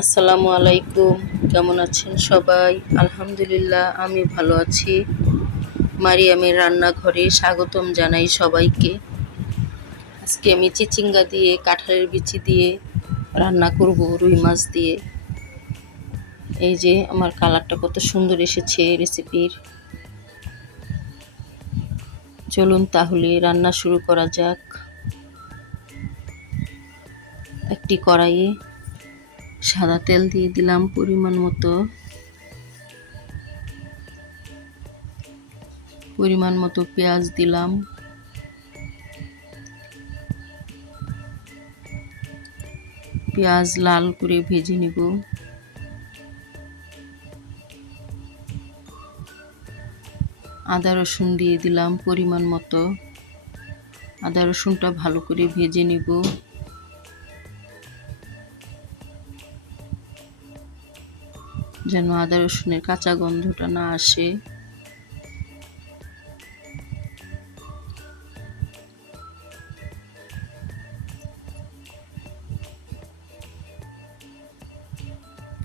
আসসালামু আলাইকুম। কেমন আছেন সবাই? আলহামদুলিল্লাহ আমি ভালো আছি। মারিয়ামের রান্নাঘরে স্বাগতম জানাই সবাইকে। আজকে আমি চিচিঙ্গা দিয়ে কাঁঠালের বিচি দিয়ে রান্না করব রুই মাছ দিয়ে। এই যে আমার কালারটা কত সুন্দর এসেছে রেসিপির। চলুন তাহলে রান্না শুরু করা যাক। একটি কড়াইয়ে সাদা তেল দিয়ে দিলাম পরিমাণ মতো পেঁয়াজ দিলাম। পেঁয়াজ লাল করে ভেজে নিব। আদা রসুন দিয়ে দিলাম পরিমাণ মতো। আদা রসুনটা ভালো করে ভেজে নিব। যেন আদা রসুনের কাঁচা গন্ধটা না আসে।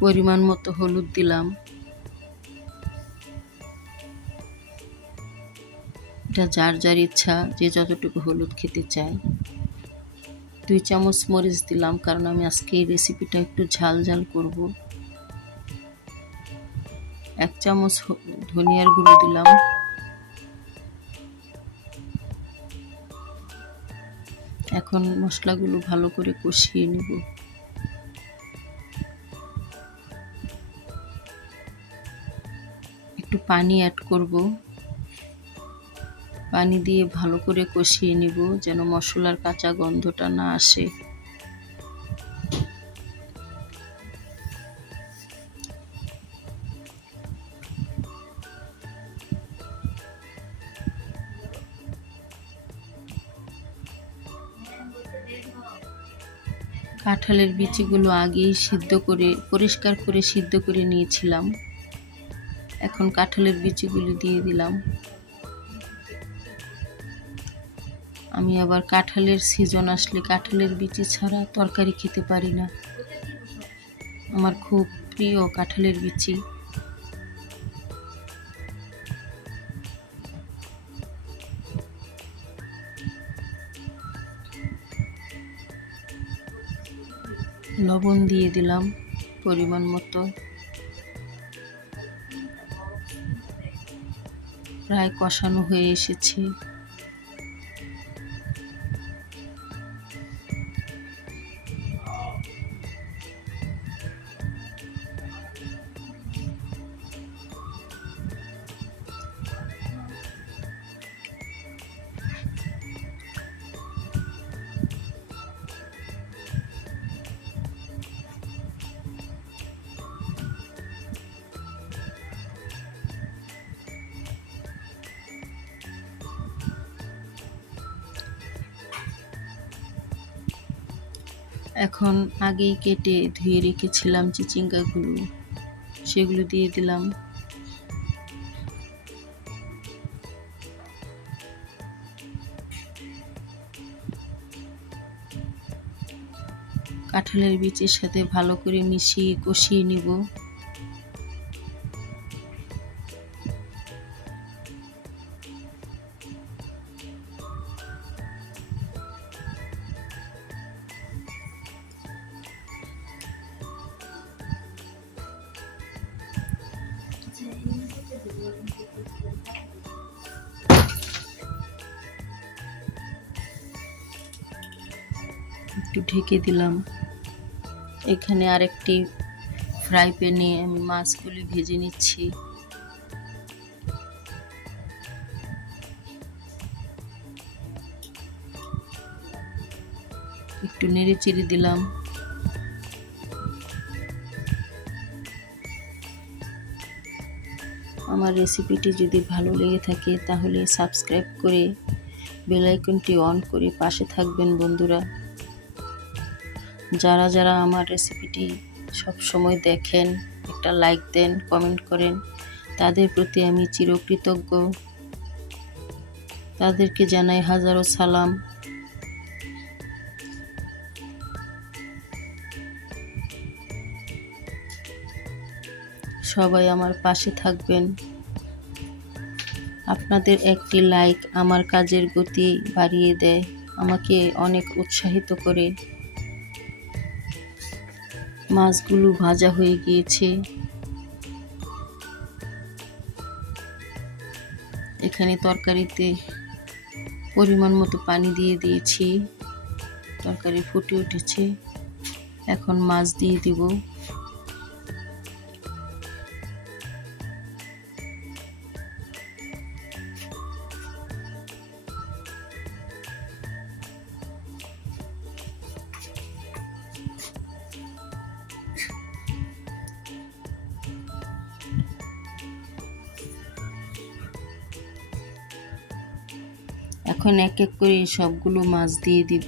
পরিমাণ মতো হলুদ দিলাম। এটা যার যার ইচ্ছা, যে যতটুকু হলুদ খেতে চায়। 2 চামচ মরিচ দিলাম, কারণ আমি আজকে এই রেসিপিটা একটু ঝাল ঝাল করব। 1 চামচ ধনিয়ার গুঁড়ো দিলাম। এখন মশলাগুলো ভালো করে কষিয়ে নিব। একটু পানি অ্যাড করব। পানি দিয়ে ভালো করে কষিয়ে নিব, যেন মশলার কাঁচা গন্ধটা না আসে। কাঁঠালের বিচিগুলো আগেই পরিষ্কার করে সিদ্ধ করে নিয়েছিলাম। এখন কাঁঠালের বিচিগুলো দিয়ে দিলাম। আমি আবার কাঁঠালের সিজন আসলে কাঁঠালের বিচি ছাড়া তরকারি খেতে পারি না। আমার খুব প্রিয় কাঁঠালের বিচি। লবণ দিয়ে দিলাম পরিমাণ মতো। প্রায় কষানো হয়ে এসেছে। এখন আগেই কেটে ধুয়ে রেখেছিলাম চিচিঙ্গাগুলো, সেগুলো দিয়ে দিলাম। কাঁঠালের বীজের সাথে ভালো করে মিশিয়ে কষিয়ে নিব। একটু ঢেকে দিলাম। এখানে আরেকটি ফ্রাই প্যানে আমি মাছগুলি ভেজে নিচ্ছি। একটু নেড়ে চেড়ে দিলাম। আমার রেসিপিটি যদি ভালো লেগে থাকে তাহলে সাবস্ক্রাইব করে বেল আইকনটি অন করে পাশে থাকবেন বন্ধুরা। যারা যারা আমার রেসিপিটি সব সময় দেখেন, একটা লাইক দেন, কমেন্ট করেন, তাদের প্রতি আমি চিরকৃতজ্ঞ। তাদেরকে জানাই হাজারো সালাম। সবাই আমার পাশে থাকবেন। আপনাদের একটি লাইক আমার কাজের গতি বাড়িয়ে দেয়, আমাকে অনেক উৎসাহিত করে। মাছগুলো ভাজা হয়ে গিয়েছে। এখানে তরকারিতে পরিমাণ মতো পানি দিয়ে দিয়েছি, তরকারি ফুটে উঠেছে। এখন মাছ দিয়ে দিব। এখন এক এক করে সবগুলো মাছ দিয়ে দিব।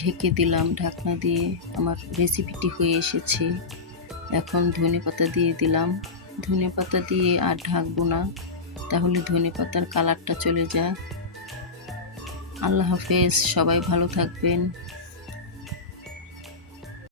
ঢেকে দিলাম ঢাকনা দিয়ে। আমার রেসিপিটি হয়ে এসেছে। এখন ধনেপাতা দিয়ে দিলাম। ধনেপাতা দিয়ে আর ঢাকবো না, তাহলে ধনেপাতার কালারটা চলে যায়। আল্লাহ হাফেজ, সবাই ভালো থাকবেন।